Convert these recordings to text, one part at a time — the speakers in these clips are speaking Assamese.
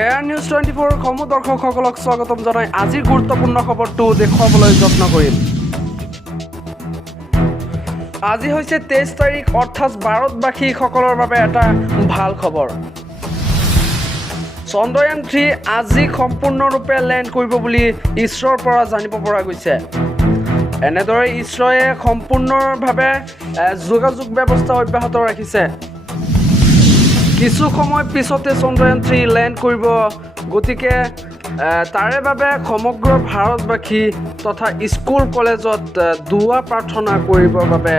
এয়াৰ নিউজ 24 সমূহ দৰ্শকসকলক স্বাগতম জনাই আজিৰ গুৰুত্বপূৰ্ণ খবৰটো দেখুৱাবলৈ যত্ন কৰিম। আজি হৈছে 23 তাৰিখ অৰ্থাৎ ভাৰতবাসীসকলৰ বাবে এটা ভাল খবৰ। চন্দ্ৰয়ান 3 আজি সম্পূৰ্ণৰূপে লেণ্ড কৰিব বুলি ইছৰোৰ পৰা জানিব পৰা গৈছে। এনেদৰে ইছৰোৱে সম্পূৰ্ণভাৱে যোগাযোগ ব্যৱস্থা অব্যাহত ৰাখিছে। কিছু সময় পিছতে চন্দ্ৰয়ান 3 লেণ্ড কৰিব, গতিকে তাৰে বাবে সমগ্ৰ ভাৰতবাসী তথা স্কুল কলেজত দুৱা প্ৰাৰ্থনা কৰিবৰ বাবে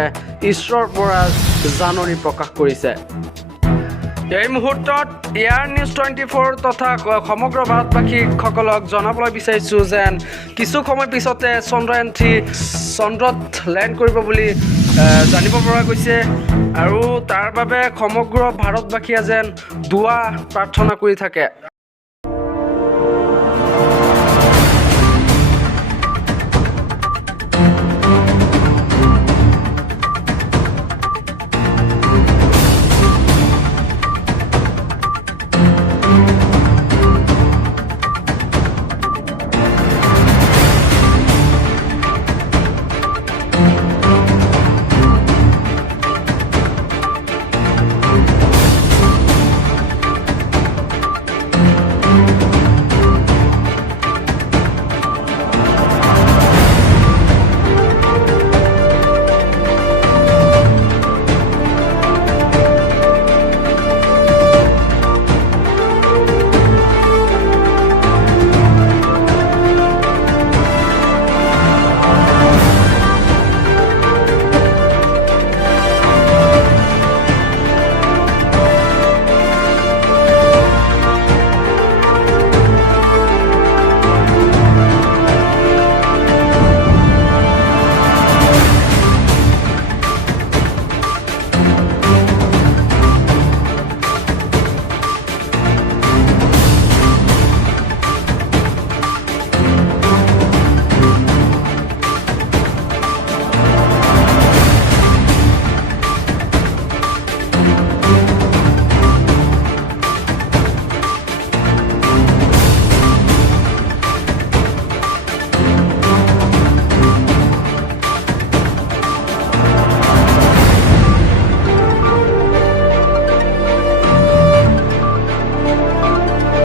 ঈশ্বৰৰ পৰা জাননী প্ৰকাশ কৰিছে। এই মুহূৰ্তত এয়াৰ নিউজ 24 তথা সমগ্ৰ ভাৰতবাসীসকলক জনাবলৈ বিচাৰিছোঁ যেন কিছু সময় পিছতে চন্দ্ৰয়ান 3 চন্দ্ৰত লেণ্ড কৰিব বুলি জানিব পৰা গৈছে আৰু তাৰ বাবে সমগ্ৰ ভাৰতবাসীয়ে যেন দুৱা প্ৰাৰ্থনা কৰি থাকে।